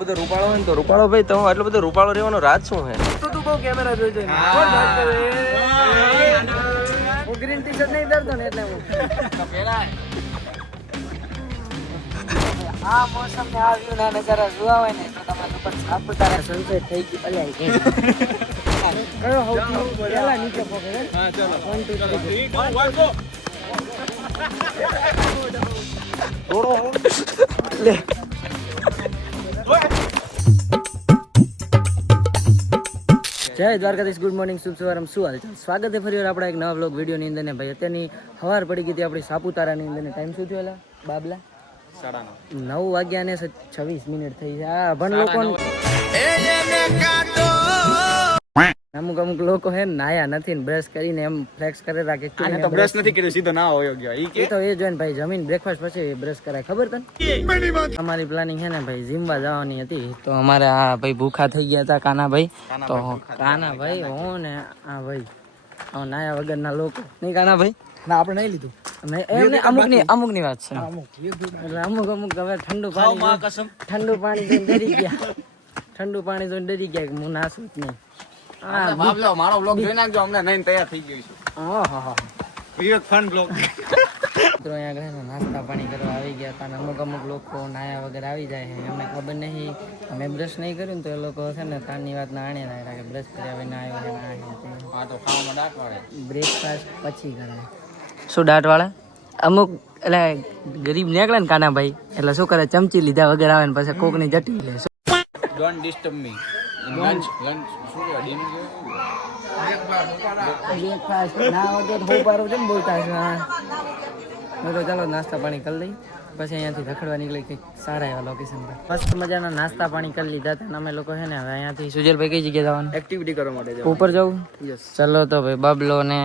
બધો રૂપાળો હોય ને તો રૂપાળો ભાઈ તો આટલો બધો રૂપાળો રહેવાનો રાજ શું હે? તો તું કહું કેમેરા જોઈ જોઈને કોણ વાત કરે? હું ગ્રીન ટી-શર્ટ નહીં પહેરતો ને એટલે હું આ મોસમ ને આ વ્યૂ ના નજારા જોવા હોય ને તો તમારે ઉપર સાપુતારા સનસેટ થઈ ગઈ અલ્યા કયો સૌથી પહેલા નીચે પકડે? હા ચલો 1 2 3 થોડો લે જય દ્વારકાધીશ, ગુડ મોર્નિંગ, શુભ સવારમ, શું હાલ છે? સ્વાગત છે ફરી વાર આપણા એક નવા વ્લોગ વિડીયોની અંદર ને ભાઈ અત્યારની સવાર પડી ગઈ હતી આપણી સાપુતારાની અંદર ને ટાઈમ શું થયો એલા બાબલા? 9 વાગ્યા ને 26 મિનિટ થઈ છે. આ ભણ લોકો અમુક લોકો હે નાયા નથી ને બ્રશ કરીને એમ ફ્લેક્સ કરે રાખે. આને તો બ્રશ નથી કર્યો, સીધો ના હોયો ગયો. એ તો એ જોઈને ભાઈ જમીન બ્રેકફાસ્ટ પછી બ્રશ કરાય, ખબર તને? અમારી પ્લાનિંગ છે ને ભાઈ જીમવા જવાની હતી તો અમારે આ ભાઈ ભૂખા થઈ ગયા હતા કાનાભાઈ. તો કાનાભાઈ હું ને આ ભાઈ નાયા વગરના લોકો નહીં કાનાભાઈ ના આપણે નહીં લીધું. અમુક ની વાત છે એટલે અમુક હવે ઠંડુ પાણી જોઈને ડરી ગયા. ઠંડુ પાણી જોઈને ડરી ગયા કે હું નાસું જ નહીં. મારો બ્લોગ જોઈ નાખજો, હમણાં નહીં તૈયાર થઈ ગયું છે. નાસ્તા પાણી કરવા આવી ગયા હતા. અમુક લોકો નાયા વગર આવી જાય છે, અમને ખબર નહીં. અમે બ્રશ નહીં કર્યું ને તો એ લોકો છે ને તારની વાત ના આણે ના રાખે. બ્રશ કર્યા વિના આવ્યો બ્રેકફાસ્ટ પછી કરાય. શું દાંત વાળા અમુક એટલે ગરીબ નીકળે ને કાનાભાઈ એટલે શું કરે, ચમચી લીધા વગર આવે ને પછી કોક ની જટી લે. Don't disturb me. લંચ શું કે ડિનર બ્રેકફાસ્ટ ના વગર હું પારું છે ને બોલતા છે. તો ચાલો નાસ્તા પાણી કરી લઈ પછી અહીંયાથી રખડવા નીકળી કંઈક સારા એવા લોકેશન પર. મસ્ત મજાના નાસ્તા પાણી કરી લીધા હતા અમે લોકો છે ને હવે અહીંયાથી સુજલભાઈ કઈ જગ્યાએ જવાનું? એક્ટિવિટી કરવા માટે ઉપર જવું? ચલો તો ભાઈ બબલો ને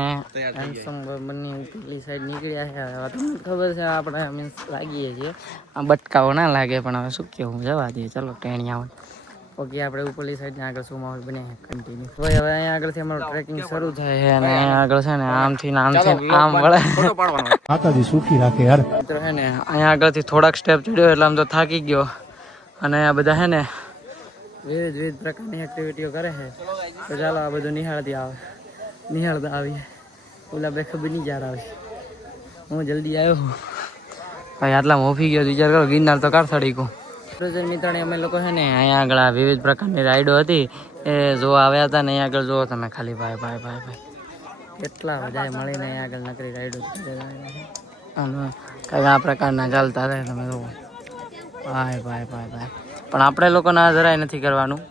હેન્ડસમ બંને ઉપરલી સાઈડ નીકળ્યા છે. હવે તમને ખબર છે આપણે મીન્સ લાગીએ છીએ, આ બટકાઓ ના લાગે પણ હવે શું કેવું, જવા દઈએ. ચલો ટેણિયા ઓકે આપણે ઉપરલી સાઈડ ને આગળ શું માહોલ બને કન્ટિન્યુ. ભાઈ હવે અહીંયા આગળથી અમારું ટ્રેકિંગ શરૂ થાય છે અને અહીંયા આગળ છે ને આમથી ને આમ વળે. માતાજી સુખી રાખે યાર. મિત્રો છે ને અહીંયા આગળથી થોડાક સ્ટેપ ચડ્યો એટલે આમ તો થાકી ગયો. અને આ બધા છે ને વિવિધ પ્રકારની એક્ટિવિટીઓ કરે છે. તો ચાલો આ બધું નિહાળતા આવીએ. ઓલા બે ખબર નહીં જાર આવે. હું જલ્દી આવ્યો ભાઈ, આટલા મોફી ગયો વિચાર કરો. ગિરનાર તો કાર સડી ગયો. મિત્રોને અમે લોકો છે ને અહીંયા આગળ આ વિવિધ પ્રકારની રાઈડો હતી એ જોવા આવ્યા હતા ને અહીંયા આગળ જુઓ તમે ખાલી ભાઈ કેટલા બધા મળીને અહીંયા આગળ નકરી રાઈડો અને કંઈક આ પ્રકારના ચાલતા રહે તમે જુઓ. ભાઈ પણ આપણે લોકોને આ જરાય નથી કરવાનું.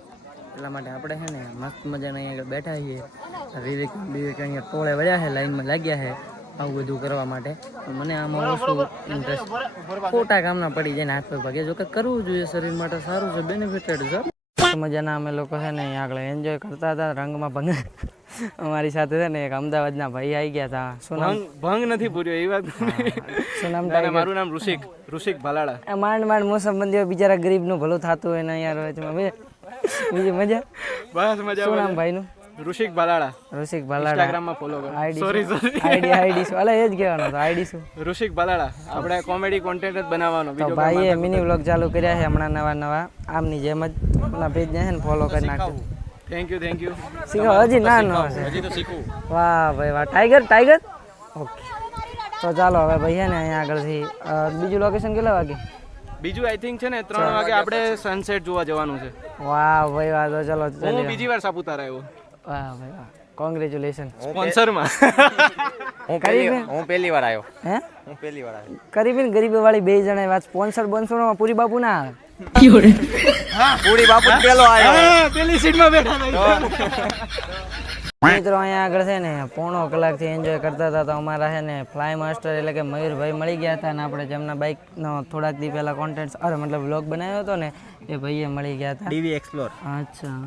એટલા માટે આપણે છે ને મસ્ત મજાને અહીંયા આગળ બેઠા છીએ. વિવેક અહીંયા ટોળે વળ્યા છે, લાઈનમાં લાગ્યા છે આવું બધું કરવા માટે. મને આમાં ઓછું ઇન્ટરેસ્ટ, ખોટા કામના પડી જાય ને હાથ પગ ભાગે. જો કે કરવું જોઈએ, શરીર માટે સારું છે, બેનિફિટેડ છે. મજાના અમે લોકો છે ને અહીંયા આગળ એન્જોય કરતા હતા રંગમાં ભંગ. અમારી સાથે છે ને એક અમદાવાદના ભાઈ આવી ગયા હતા. શું નામ? ભંગ નથી પૂર્યો એ વાત. શું નામ? મારું નામ ઋષિક ભાલાળા. માંડ મોસમ બંધીઓ બિચારા ગરીબનું ભલું થતું હોય ને યાર. બીજી મજા? બસ મજા. શું નામ ભાઈનું? ઋષિક ભાલાળા. ઇન્સ્ટાગ્રામમાં ફોલો કરો. આઈડી શું? અલે એ જ કહેવાનો હતો. આઈડી શું? ઋષિક ભાલાળા. આપણે કોમેડી કોન્ટેન્ટ જ બનાવવાનો. તો ભાઈએ મિની વ્લોગ ચાલુ કર્યા છે હમણાં નવા આમની જેમ જ. આપણા પેજને છે ને ફોલો કરી નાખજો. Thank you. શીખો હજી ના છે. હજી તો શીખવું. વાહ ભાઈ વાહ. Tiger okay. તો ચાલો હવે ભાઈ છે ને અહીંયા આગળથી બીજું લોકેશન કેટલા વાગે? બીજું આઈ થિંક છે ને 3 વાગે આપણે સનસેટ જોવા જવાનું છે. વાહ ભાઈ વાહ. તો ચલો હું બીજી વાર સાપુતારા આવ્યો. વાહ ભાઈ વાહ, કોંગ્રેચ્યુલેશન. સ્પોન્સરમાં હું પહેલી વાર આવ્યો. હે? હું પહેલી વાર આવ્યો. કરીબન ગરીબ વાળી બે જણા વાત. સ્પોન્સરમાં પૂરી બાપુ ના આવે. પૂરી બાપુ પેલો આવ્યો, પેલી સીટમાં બેઠા. મિત્રો અહીંયા આગળ છે ને 1.5 કલાકથી એન્જોય કરતા હતા. તો અમારા છે ને ફ્લાય માસ્ટર એટલે કે મયુરભાઈ મળી ગયા હતા ને આપણે જેમના બાઇકનો થોડાક દી પહેલા કોન્ટેન્ટ મતલબ વ્લોગ બનાવ્યો હતો ને એ ભાઈએ મળી ગયા હતા. ડીવી એક્સપ્લોર. અચ્છા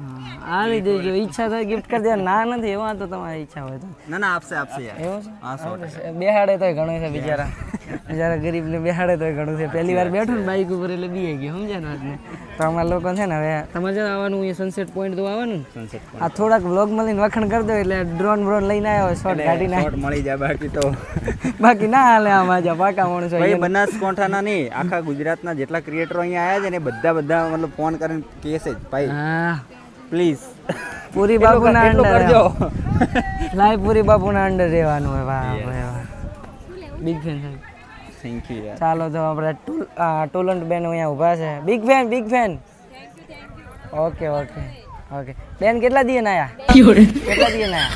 આવી દેજો, ઈચ્છા થાય ગિફ્ટ કરી દે. ના નથી એવા તો તમારી ઈચ્છા હોય તો. ના આપશે યાર. એવું છે? બેહાડે તો ઘણું છે બિચારા. જરા ગરીબને બેહાડે તો ઘણું છે. પહેલી વાર બેઠું ને બાઇક ઉપર એટલે બી ગયો, સમજ્યા ને વાતને. તો અમારા લોકો છે ને હવે તમારે જરા આવવાનું એ સનસેટ પોઈન્ટ તો આવવાનું ને. આ થોડાક વ્લોગ મળીને વખણ કરી દો એટલે ડ્રોન લઈને આવ્યો શોર્ટ કાઢીને મળી જાય બાકી તો બાકી ના હાલે આમાં જા પાકા માણસો. ભાઈ બનાસકાંઠાના નહીં, આખા ગુજરાતના જેટલા ક્રિએટરો અહીંયા આવ્યા છે ને બધા મતલબ ફોન કરીને કહે છે ભાઈ હા પ્લીઝ પૂરી બાપુના એટલું અંડર કરજો. લાઈ પૂરી બાપુના અંડર રહેવાનું હોય. વાહ ભાઈ વાહ, બિગ ફેન સાહેબ. થેન્ક યુ યાર. ચાલો તો આપણે ટુલન્ટ બેન અહીંયા ઊભા છે. Big fan. Okay okay okay બેન કેટલા દીએ નાયા? કેટલા દીએ નાયા?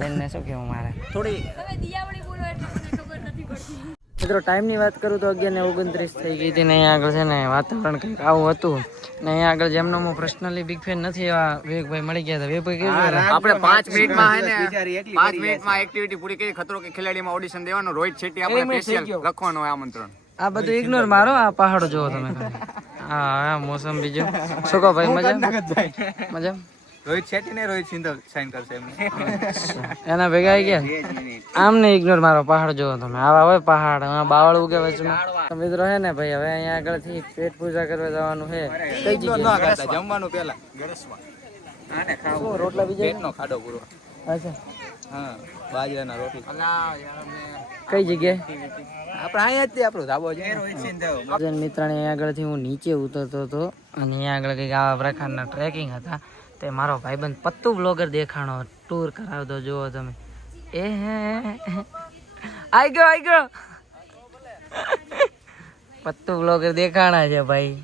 બેનને શું કહેવું મારે થોડી મિત્રો ટાઈમની વાત કરું તો 11:29 થઈ ગઈ હતી ને અહીંયા આગળ છે ને વાતાવરણ કંઈક આવું હતું ને અહીંયા આગળ જેમનો હું પર્સનલી બિગ ફેન નથી એવા વિવેકભાઈ મળી ગયા હતા. વિવેકભાઈ કેવું આપણે 5 મિનિટમાં હે ને 5 મિનિટમાં એક્ટિવિટી પૂરી કરી. ખતરો કે ખિલાડીમાં ઓડિશન દેવાનું. રોહિત શેટ્ટી આપણે સ્પેશિયલ લખવાનું હોય આમંત્રણ. આ બધું ઇગ્નોર મારો. આ પહાડો જોવો તમે ખાલી. હા મોસમ બીજું શું કહો ભાઈ? મજા રોહિત શેટ્ટી ને રોહિત સિંધલ સાઈન કરશે એમને. એના ભેગા આવી ગયા. આમને ઇગ્નોર મારો. પહાડ જોવો તમે. આવા હોય પહાડ, બાવળ ઉગે વચમાં. મિત્રો હે ને ભાઈ હવે અહીંયા આગળથી પેટ પૂજા કરવા જવાનું છે. કઈ જગ્યાએ? જમવાનું પેલા આને ખાવું. રોટલા બીજા પેટનો ખાડો પૂરો. અચ્છા હા બાજરાના રોટલા. કઈ જગ્યાએ? આપણે અહીંયા જ આપણો ધાબો છે રોહિત સિંધલ. મિત્રાને અહીંયા આગળથી હું નીચે ઉતરતો હતો અને અહીંયા આગળ કંઈક આવા પ્રકારના ટ્રેકિંગ હતા. તે મારો ભાઈબંધ પત્તુ બ્લોગર દેખાણો ટૂર કરાવતો જુઓ તમે. એ આઈ ગયો પત્તુ બ્લોગર દેખાણા છે ભાઈ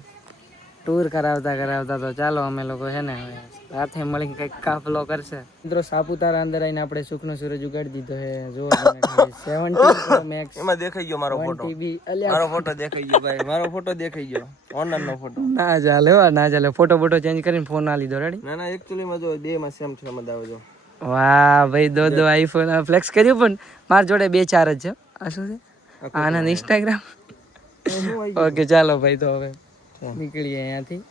ટૂર કરાવતા. તો ચાલો અમે લોકો છે ને હવે સાથે મળીને કંઈક કાફલો કરશે. મિત્રો સાપુતારા અંદર આવીને આપણે સુખનો સૂરજ ઉગાડી દીધો છે. જુઓ તમે ખાલી 70 મેક્સ. એમાં દેખાઈ ગયો મારો ફોટો. મારો ફોટો દેખાઈ ગયો ભાઈ. મારો ફોટો દેખાઈ ગયો. ઓનર નો ફોટો. ના ચાલે હો, ના ચાલે. ફોટો ચેન્જ કરીને ફોન આ લીધો. રેડી? ના એકચ્યુઅલી માં જો બે માં સેમ છે મદાવ જો. વાહ ભાઈ દો આઈફોન ફ્લેક્સ કર્યું પણ મારી જોડે 2-4 જ છે. આ શું છે? આનંદ ઇન્સ્ટાગ્રામ. ઓકે ચાલો ભાઈ તો હવે નીકળીએ અહીંયાથી.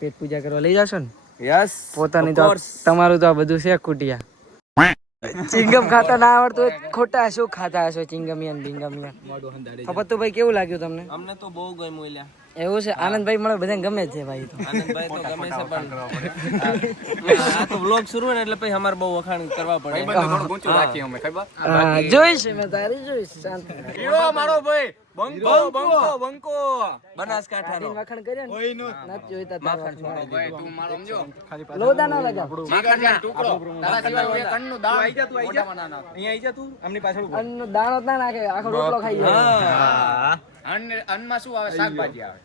પેટ પૂજા કરવા લઈ જાશો ને? યસ પોતાની તો તમારું તો આ બધું છે કુટિયા. ચિંગમ ખાતા ના આવડતું હોય ખોટા શું ખાતા હશો ચિંગમિયા ને બિંગમિયા. પપ્પુ ભાઈ કેવું લાગ્યું તમને? અમને તો બહુ ગમ્યું લ્યા. એવું છે? આનંદભાઈ મળે બધાને ગમે છે ભાઈ. તો આનંદભાઈ તો ગમે છે પણ આ તો વ્લોગ શરૂ હોય ને એટલે પછી અમારે બહુ વખાણ કરવા પડે. થોડું ઊંચું રાખીએ અમે. ખબર? જોઈશ મેં તારી જોઈશ. શાંતિ મારો ભાઈ બંકો બનાસકાંઠાનો વખાણ કર્યા ને નથી જોઈતા તારા. ભાઈ તું મારો સમજો. લોદા ના લાગ્યા. જીગરનો ટુકડો. તારા સિવાય એક અન્નનું દાણ. અહીંયા આઈ જા તું આમની પાછળ અન્નનો દાણો જ ના નાખે આખો રોટલો ખાઈ જાય. અન્નમાં શું આવે? શાકભાજી આવે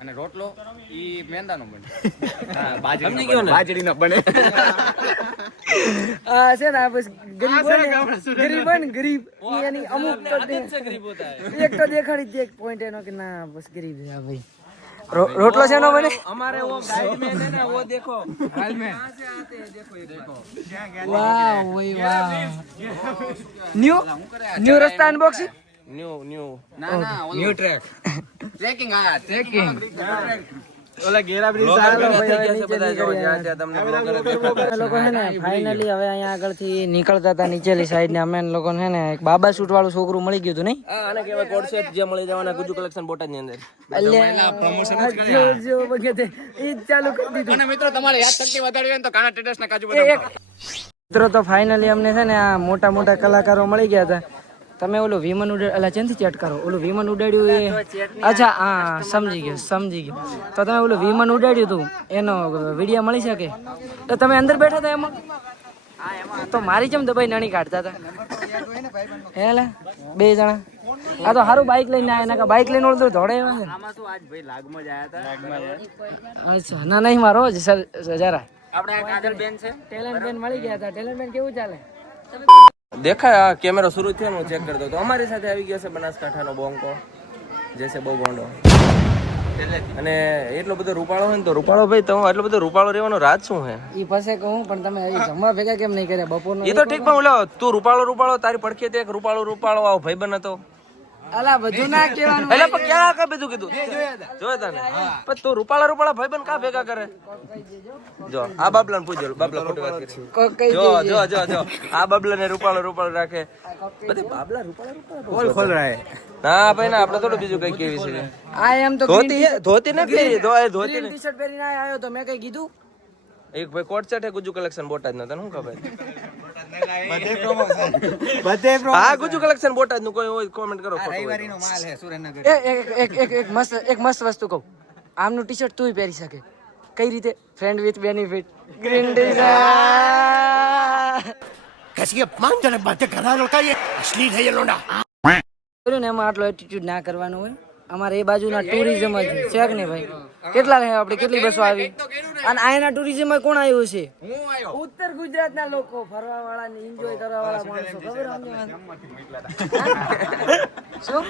અને રોટલો ઈ મેંદાનો બને. સમજી ગયો ને? બાજરીનો બને. આ છે ને આ બસ ગરીબ હોય ને ગરીબ એની અમુક તો એક તો દેખાડી દે એક પોઈન્ટ એનો કે ના બસ ગરીબ છે આ ભાઈ. રોટલો છે નો બને हमारे वो गाइड में है ना वो देखो हाल में વાહ ઓય વાહ. ન્યુ રસ્તા અનબોક્સિંગ. न्यू ના ના न्यू ट्रैक ટ્રેકિંગ આયા ટ્રેકિંગ. ઓલા ગેરા બ્રિજ ચાલો ભાઈ, હવે નીચે નીચે બધા જો નીકળીએ. જ્યાં ત્યાં તમને બ્લોગર દેખાતા અમે લોકો હે ને ફાઇનલી હવે અહીંયા આગળથી નીકળતા હતા નીચેલી સાઈડ ને અમે લોકો છે ને એક બાબા શૂટ વાળું છોકરું મળી ગયું હતું નહીં? આને કહેવાય કોડ સેટ જે મળી જવાના ગુજુ કલેક્શન બોટાદ ની અંદર. જો વગેરે ઈ જ ચાલુ કરી દીધું. અને મિત્રો તમારે યાદ શક્તિ વધારવી હોય ને તો કાના ટેટસ ના કાજુ બદામ ખાઓ. મિત્રો તો ફાઇનલી અમને છે ને આ મોટા મોટા કલાકારો મળી ગયા હતા. તમે ઓલું વિમાન ઉડાડ ચેનથી ચેટ કરો ઓલું વિમાન ઉડાડ્યું એ અચ્છા હા સમજી ગયો. તો તમે ઓલું વિમાન ઉડાડ્યું હતું એનો વિડીયો મળી શકે? તો તમે અંદર બેઠા હતા એમાં? તો મારી જેમ દબાઈ નાની કાઢતા હતા હેલા 2 જણા. આ તો સારું બાઇક લઈને આવ્યા ના બાઇક લઈને ઓળતો ધોડે એવા છે. આમાં શું આજ ભાઈ લાગમાં જ આયા હતા. અચ્છા ના નહીં મારો જ સર જરા આપણે આ કાજલ બેન છે. ટેલેન્ટ બેન મળી ગયા હતા. ટેલેન્ટ બેન કેવું ચાલે? દેખાય આ કેમેરો શરૂ થયો ને હું ચેક કરતો તો અમારી સાથે આવી ગયો છે બનાસકાંઠાનો બોંકો જેસે બહુ ગોંડો અને એટલો બધો રૂપાળો હોય ને તો રૂપાળો ભાઈ તમે એટલો બધો રૂપાળો રહેવાનો રાજ શું હે? ઈ પાસે કહું પણ તમે આવી જમવા ભેગા કેમ નહીં કર્યા બપોરનો? એ તો ઠીક પણ ઓલો તું રૂપાળો તારી પડખે તે એક રૂપાળો આવો ભાઈબંધ હતો અલા બધું ના કહેવાનું એટલે પણ ક્યાં કા બધું કીધું જોયા તા ને પણ તું રૂપાળા ભાઈબંધ કા ભેગા કરે જો આ બાબલાને પૂછજો બાબલા ખોટી વાત કરી જો આ બાબલાને રૂપાળો રાખે બધે બાબલા રૂપાળા ખોલ રહા હે ના ભાઈ ના આપણે થોડું બીજું કઈ કેવી છે આ એમ તો ધોતી નથી ધોતી ટી શર્ટ પહેરીને આવ્યો તો મેં કઈ કીધું એક ભાઈ કોટ સેટ હે ગુજુ કલેક્શન બોટાદ નો તને શું ખબર હા ગુજુ કલેક્શન બોટાદ નું કોઈ હોય કોમેન્ટ કરો રવિવારીનો માલ હે સુરેન્દ્રનગર એક મસ્ત વસ્તુ કહું આમનું ટી શર્ટ તું પહેરી શકે કઈ રીતે ફ્રેન્ડ વિથ બેનિફિટ ગ્રીન कैसी अपमानजनक बातें कर रहा लड़का ये अश्लील है ये लोंडा ને એમાં આટલો એટીટ્યુડ ના કરવાનો હોય અમારે એ બાજુના ટુરિઝમ જ છે કે નહીં ભાઈ કેટલા છે આપણે કેટલી બસો આવી અને આના ટુરિઝમ માં કોણ આવ્યું છે ઉત્તર ગુજરાતના લોકો ફરવા વાળા ને એન્જોય કરવા વાળા માણસો ખબર શું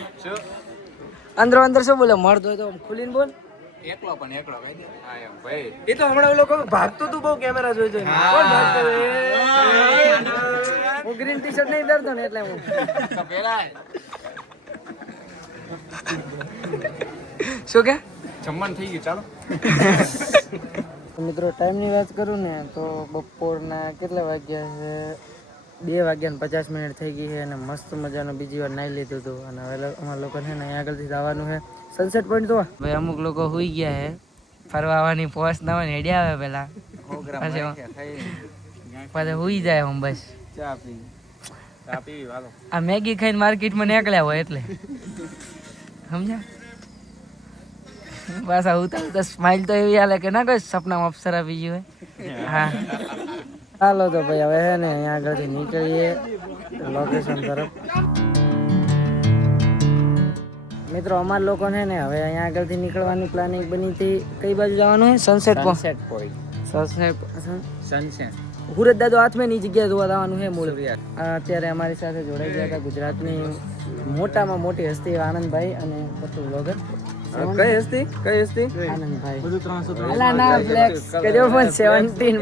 અંદર શું બોલે મળતો હોય તો ખુલીને બોલ એકલો કહી દે હા એમ ભાઈ એ તો હમણાં લોકો ભાગતો તું બહુ કેમેરા જોઈ જોઈને કોણ ભાગતો હું ગ્રીન ટી શર્ટ નહીં પહેરતો ને એટલે હું શું કે જમવાનું થઈ ગયું ચાલો મિત્રો ટાઈમની વાત કરું ને તો બપોરના કેટલા વાગ્યા છે 2:50 થઈ ગઈ છે અને મસ્ત મજાનું બીજી વાર નાઈ લીધું હતું અને હવે અમારા લોકોને છે ને અહીંયા આગળથી જવાનું છે સનસેટ પોઈન્ટ તો ભાઈ અમુક લોકો સુઈ ગયા છે ફરવા આવવાની પોસ્ટ ના હોય હેડી આવે પેલા પછી સુઈ જાય હું બસ ચા પી વાલો આ મેગી ખાઈને માર્કેટમાં નીકળ્યા હોય એટલે સમજ્યા બસ આવું તો સ્માઈલ તો એવી હાલે કે ના કોઈ સપનામાં અપ્સરા બીજી હોય હા ચાલો તો ભાઈ હવે છે ને અહીંયા આગળથી નીકળીએ લોકેશન તરફ મિત્રો અમારા લોકો છે ને હવે અહીંયા આગળથી નીકળવાની પ્લાનિંગ બની હતી કઈ બાજુ જવાનું છે સનસેટ સનસેટ હુરત દાદો હાથમેની જગ્યાએ જોવા જવાનું છે મૂળ અત્યારે અમારી સાથે જોડાઈ ગયા હતા ગુજરાતની મોટામાં મોટી હસ્તી આનંદભાઈ અને પત્તુ બ્લોગર કઈ હસ્તી આનંદભાઈ અલા ના ફ્લેક્સ કર્યો પણ 17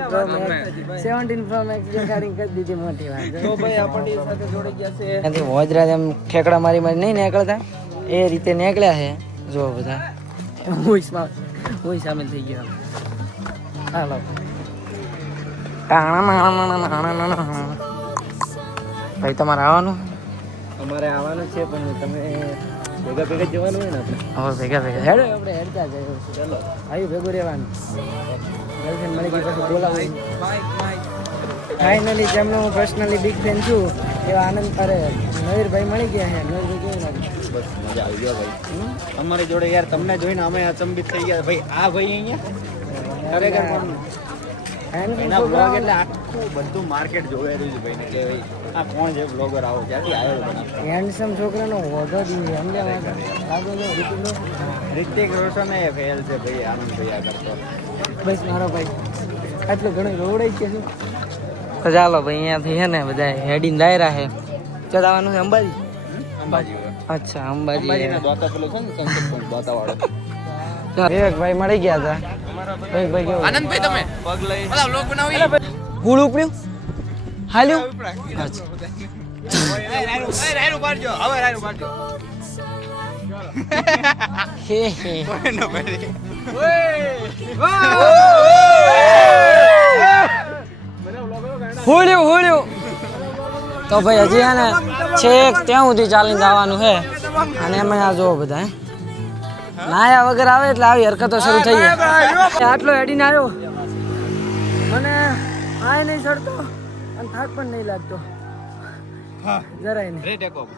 પ્રો મેક્સ દેખાડી કરી દીધી મોટી વાત તો ભાઈ આપણી સાથે જોડાઈ ગયા છે ત્યાંથી મોજરાજ એમ ઠેકડા મારી નહીં નીકળતા એ રીતે નીકળ્યા છે જો બધા હું સામેલ થઈ ગયો હાલો ભાઈ તમારે આવવાનું અમારે આવવાનું છે પણ તમે ભેગા જવાનું હોય ને આપણે હવે ભેગા હેડો આપણે હેડતા જઈએ ચલો આવ્યું ભેગું રહેવાનું ગર્લફ્રેન્ડ મળી ગઈ પછી બોલાવું ફાઇનલી જેમનો હું પર્સનલી બિગ ફેન છું એવા આનંદ અરે નવીરભાઈ મળી ગયા છે નવીરભાઈ કેવું લાગે બસ મજા આવી ગયો ભાઈ અમારી જોડે યાર તમને જોઈને અમે અચંબિત થઈ ગયા ભાઈ આ ભાઈ અહીંયા ખરેખર એના બ્લોગ એટલે આખું બધું માર્કેટ જોવે રહ્યું છે ભાઈને કે ભાઈ આ કોણ છે બ્લોગર આવો ક્યાંથી આવ્યો બની હેન્ડસમ છોકરાનો હોદો દી રિતિક રોશન એ ફેલ છે ભાઈ આનંદ ભાઈ આ કરતો બસ મારો ભાઈ આટલું ઘણું રોવડાઈ છે શું તો ચાલો ભાઈ અહીંયાથી છે ને બધા હેડીને દાયરા છે ક્યાં જવાનું છે અંબાજી અચ્છા અંબાજી દોતા પેલો છે ને સંસદ પોઈન્ટ દોતા વાળો ભાઈ મળી ગયા હતા ભાઈ કેવું આનંદભાઈ તમે પગ લઈ ઓલા બ્લોગ બનાવી ગુળ ઉપડ્યું હાલ્યું અચ્છા રાયરું પાડજો હવે રાયરું પાડજો હે હે હોળ્યું તો ભાઈ હજી આને છેક ત્યાં સુધી ચાલીને જવાનું છે અને એમાં આ જોવો બધા નાયા વગર આવે એટલે આવી હરકતો શરૂ થઈ જાય આટલો હેડીને આવ્યો મને આય નહીં ચડતો અને થાક પણ નહીં લાગતો જરાય નહીં રે ટેકો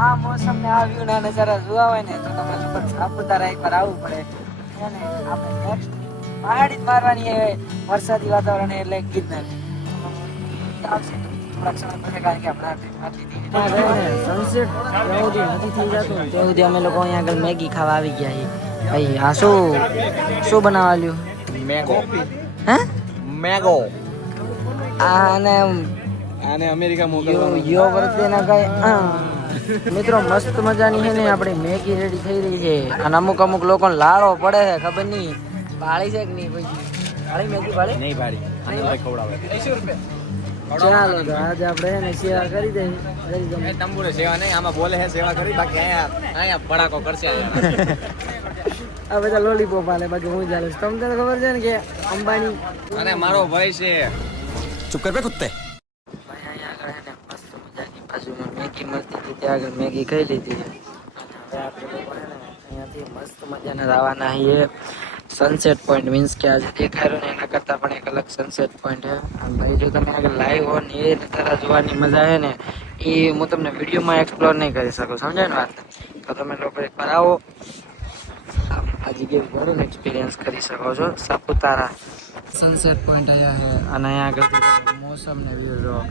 આ મોસમ ને આ વ્યૂ ના નજારા જોવા હોય ને તો તમારે ઉપર સાપુતારા એકવાર આવવું પડે અને આપણે નેક્સ્ટ પહાડી જ મારવાની છે વરસાદી વાતાવરણ એટલે ગીરનાર આવશે થોડાક સમય પછી કારણ કે આપણે સનસેટ ત્યાં સુધી નથી થઈ જતું ત્યાં સુધી અમે લોકો અહીંયા આગળ મેગી ખાવા આવી ગયા છીએ ભાઈ આ શું બનાવવા લ્યું મેગો હે મેગો આને અમેરિકા યો વર્તે ના કઈ મિત્રો મસ્ત મજાની છે ને આપણે મેગી રેડી થઈ રહી છે અને અમુક લોકોને લાળો પડે છે ખબર નહીં પાળી છે કે નહીં પછી પાળી મેગી પાળી નહીં પાડી અનિલભાઈ ખવડાવે. ચાલો તો આજે આપણે હે ને સેવા કરી દઈએ. એ તંબુરે સેવા નહીં, આમાં બોલે છે સેવા કરી, બાકી અહીંયા ભડાકો કરશે. આ બધા લોલીપોપ આલે, બાકી હું ચાલે છે. તમને ખબર છે ને કે અંબાણી અને મારો ભાઈ છે. चुप कर बे कुत्ते. ભાઈ અહીંયા આગળ હે ને મસ્ત મજાની બાજુમાં મેગી મળતી હતી, ત્યાં આગળ મેગી ખાઈ લીધી છે. અને હવે આપણે લોકો હે ને અહીંયાથી મસ્ત મજાના આવવાના છીએ સનસેટ પોઈન્ટ. મીન્સ કે આજે દેખાય ને એના કરતાં પણ એક અલગ સનસેટ પોઈન્ટ છે. અને ભાઈ જો તમે આગળ લાઈવ હો ને એ નજારા જોવાની મજા છે ને એ હું તમને વિડીયોમાં એક્સપ્લોર નહીં કરી શકું, સમજાય ને વાત? તો તમે લોકો એકવાર આવો, આ જગ્યાએ ઘણું એક્સપિરિયન્સ કરી શકો છો. સાપુતારા સનસેટ પોઈન્ટ અહીંયા છે અને અહીંયા આગળથી તમે મોસમને વ્યૂ જોવો.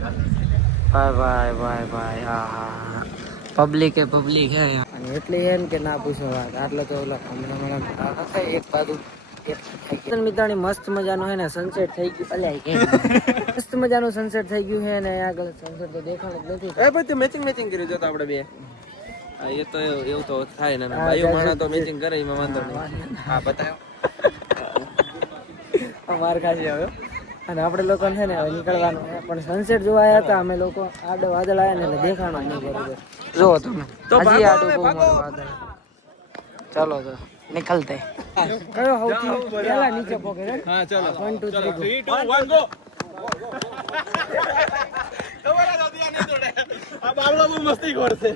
ભાઈ ભાઈ ભાઈ ભાઈ, હા હા, પબ્લિક હે પબ્લિક હે અહીંયા. અને એટલી હે ને કે ના પૂછો વાત. આટલો તો ઓલા હમણાં થાય એક બાજુ મિત્રાણી મસ્ત મજાનું હે ને સનસેટ થઈ ગયું. અલ્યા કે મસ્ત મજાનું સનસેટ થઈ ગયું છે ને અહીંયા આગળ સનસેટ તો દેખાણું જ નથી. એ ભાઈ તે મેચિંગ કર્યું જો તો આપણે બે. હા એ તો એવું તો થાય ને, ભાઈઓ માણા તો મેચિંગ કરે એમાં વાંધો નહીં. હા બતાવો. માર ખાસી આવ્યો અને આપણે લોકો છે ને હવે નીકળવાનું છે. પણ સનસેટ જોવા આવ્યા હતા અમે લોકો, આડો વાદળ આવ્યા ને એટલે દેખાણું નહીં બરોબર. જો તમે હજી આડું બહુ મોટું વાદળ. ચાલો તો નીકળતે. કયો સૌથી પહેલા નીચે પોકે રે? હા ચાલો 1 2 3 2 1 ગો. આ બાબલા બહુ મસ્તી કરશે.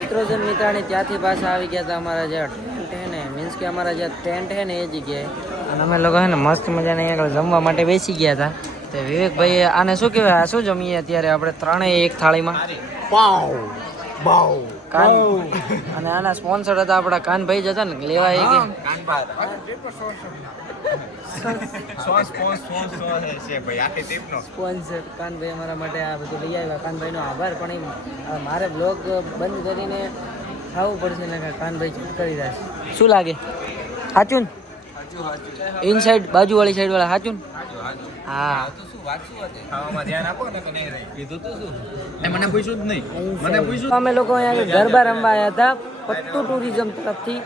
મિત્રો છે મિત્રાણી ત્યાંથી પાછા આવી ગયા હતા અમારા જે ટેન્ટ છે ને, મીન્સ કે અમારા જે ટેન્ટ છે ને એ જગ્યાએ. અને અમે લોકો છે ને મસ્ત મજાને અહીંયા આગળ જમવા માટે બેસી ગયા હતા. તો વિવેકભાઈ આને શું કહેવાય, આ શું જમીએ અત્યારે આપણે ત્રણેય એક થાળીમાં? Wow. Wow. કાન. અને આના સ્પોન્સર હતા આપણા કાનભાઈ જ હતા ને, લેવા એ કે સ્પોન્સર કાનભાઈ અમારા માટે આ બધું લઈ આવ્યા. કાનભાઈનો આભાર. પણ મારે બ્લોગ બંધ કરીને ખાવું પડશે ને કાનભાઈ ચૂપ કરી દેશે. શું લાગે સાચું ને? ઇનસાઇડ બાજુવાળી સાઈડ વાળા સાચું ને? હા મને પૂછ્યું જ નહીં, મને પૂછ્યું. અમે લોકો અહીંયા ગરબા રમવા આવ્યા હતા પત્તુ ટુરિઝમ તરફથી.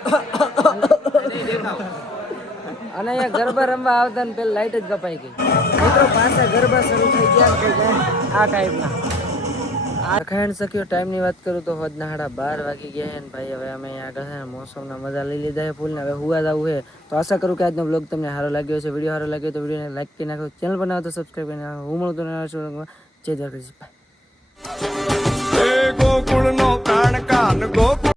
અને અહીંયા ગરબા રમવા આવતા ને પેલા લાઈટ જ કપાઈ ગઈ. મિત્રો પાછા ગરબા શરૂ થઈ ગયા આ ટાઈપના. આ ખાણ શક્યો ટાઈમની વાત કરું તો હોદના 12:30 વાગી ગયા છે ને ભાઈ. હવે અમે અહીંયા આગળ છે ને મોસમના મજા લઈ લીધા છે ફૂલને. હવે હુવા જવું છે. તો આશા કરું કે આજનો બ્લોગ તમને સારો લાગ્યો છે. વિડીયો સારો લાગ્યો તો વિડીયોને લાઈક કરી નાખો. ચેનલ પર ના તો સબસ્ક્રાઈબ કરી નાખો. હું મળું તો જય દ્વારકાધીશ. ગોકુળ નો પ્રાણ કાન ગોકુળ